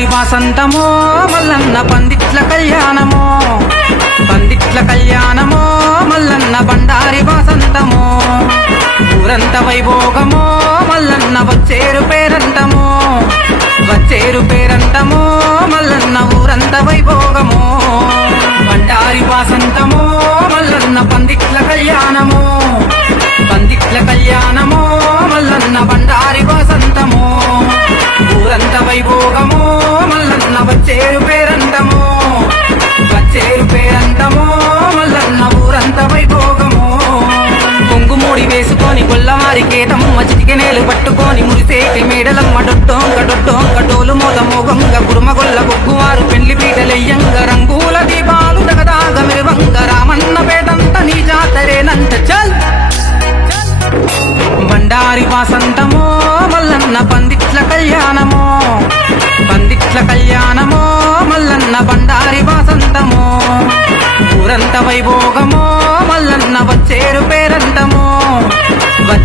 బండారి వాసంతమో మల్లన్న పందిట్ల కళ్యాణమో. పందిట్ల కళ్యాణమో మల్లన్న బండారి వాసంతమో. ఊరంత వైభోగమో మల్లన్న వచ్చేరు పేరంతమో. వచ్చేరు పేరంతమో మల్లన్న ఊరంత వైభోగమో. బండారి వాసంతమో మల్లన్న పందిట్ల కళ్యాణమో. పందిట్ల కళ్యాణమో మల్లన్న బండారి వాసంతమో. ఊరంత వైభోగమో వేసుకొని గొల్లవారి చిటికెనేలు పట్టుకొని మురిసేటి మేడలమ్మ డొట్టోంక డొట్టోంక డోలు మోత మోగంగ గురుమగొల్ల బొగ్గువారు పెళ్ళి పీటలెయ్యంగ రంగుల దీపాలు దగదాగ మిరువంగ రామన్న పేదంత నీ జాతరేనంత చల్ బండారి వాసంతమో మల్లన్న పందిట్ల కళ్యాణమో పందిట్ల కళ్యాణమో మల్లన్న బండారి వాసంతమో ఊరంత వైభో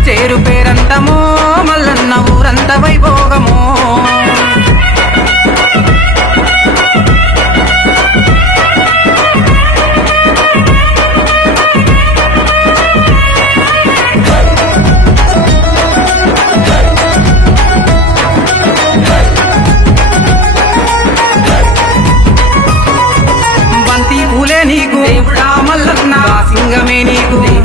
చేరు పేరంతమో మల్లన్న ఊరంత వైభోగమో. నీకు దేవుడా మల్లన్న సింగమే నీకు.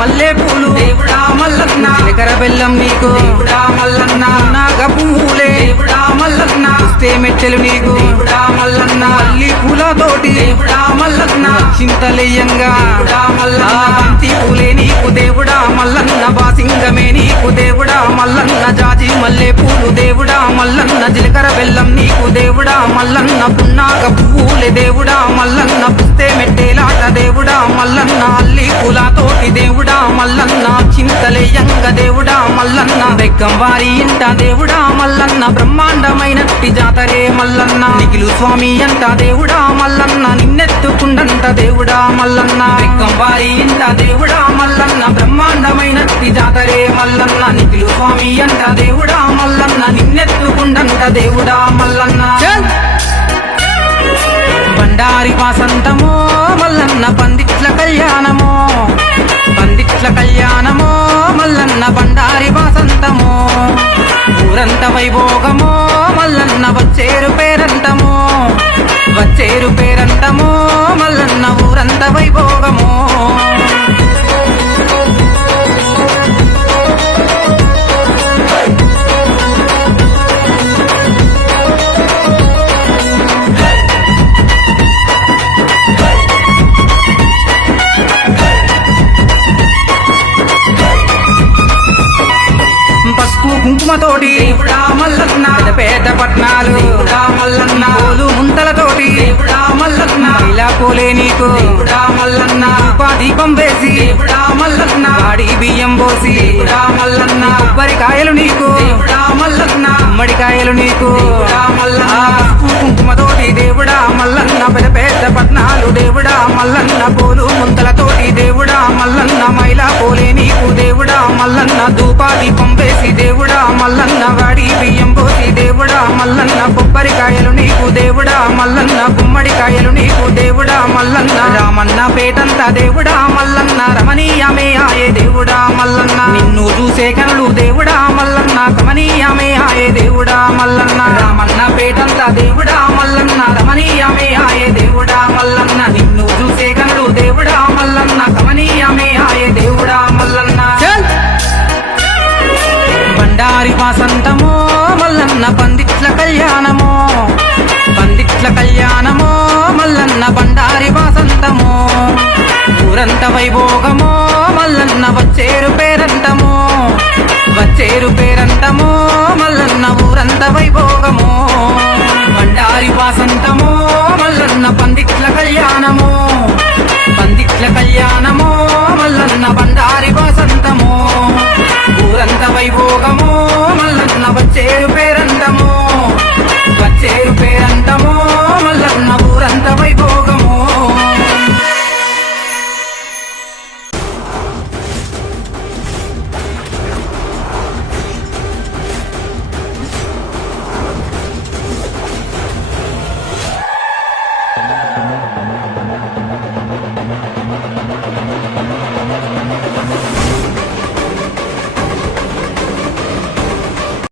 మల్లె పూలు దేవుడా మల్లన్న శిఖర బెల్లం నీకు దేవుడా మల్లన్న నాగ పువ్వులే దేవుడా మల్లన్న చూస్తే మెట్టెలు నీకు దేవుడా మల్లన్న మల్లి పూలతోటి దేవుడా మల్లన్న చింతలేయంగా దేవుడా మల్లన్న బంతి పూలే నీకు దేవుడా మల్లన్న బాసింగమే నీకు దేవుడా మల్లన్న జాజి మల్లె పూలు దేవుడా మల్లన్న జీలకర్ర బెల్లం నీకు దేవుడా మల్లన్న పున్నాగ పువ్వులే దేవుడా మల్లన్న పుస్తే మెట్టేలాట దేవుడా మల్లన్న అల్లి పూలతోటి దేవుడా మల్లన్న. చింతలేయంగ దేవుడా మల్లన్న. బెక్కం వారి ఇంట దేవుడా మల్లన్న. బ్రహ్మాండమైనట్టి జాతరే మల్లన్న. నిఖిలు స్వామి అంట దేవుడా మల్లన్న. నిన్నెత్తుకుండంత దేవుడా మల్లన్న. బెక్కం వారి ఇంట దేవుడా మల్లన్న. బ్రహ్మాండమైనట్టి జాతరే మల్లన్న. నిఖిలు స్వామి అంట దేవుడా మల్లన్న. నిన్నెత్తుకుండంత దేవుడా మల్లన్న. బండారి వాసంతమో ఊరంత వైభోగమో మల్లన్న వచ్చేరు పేరంటమో వచ్చేరు పేరంతమో మల్లన్న ఊరంత వై తోటి కుంకుమతోటి మల్లన్న పేద పట్నాలు దేవుడా మల్లన్న పోలు ముంతలతోటి దేవుడా మల్లన్న ఇలా పోలే నీకు మల్లన్న దీపం వేసి దేవుడా మల్లన్న వాడి బియ్యం పోసి దేవుడా మల్లన్న కొబ్బరికాయలు నీకు దేవుడా మల్లన్న గుమ్మడికాయలు నీకు దేవుడా మల్లన్న కుంకుమతోటి దేవుడా మల్లన్న పెద్ద పెద్ద పట్నాలు దేవుడా మల్లన్న పోలు ముంతలతోటి దేవుడా మల్లన్న మైలా పోలే నీకు దేవుడా మల్లన్న దూపా దీపం వేసి దేవుడా మల్లన్న వాడి బియ్యం పోసి దేవుడా మల్లన్న కొబ్బరికాయలు నీకు దేవుడా మల్లన్న గుమ్మడికాయలు నీకు దేవుడా మల్లన్న రామన్న పేటంతా దేవుడా మల్లన్న రమణీయమే ఆయే దేవుడా.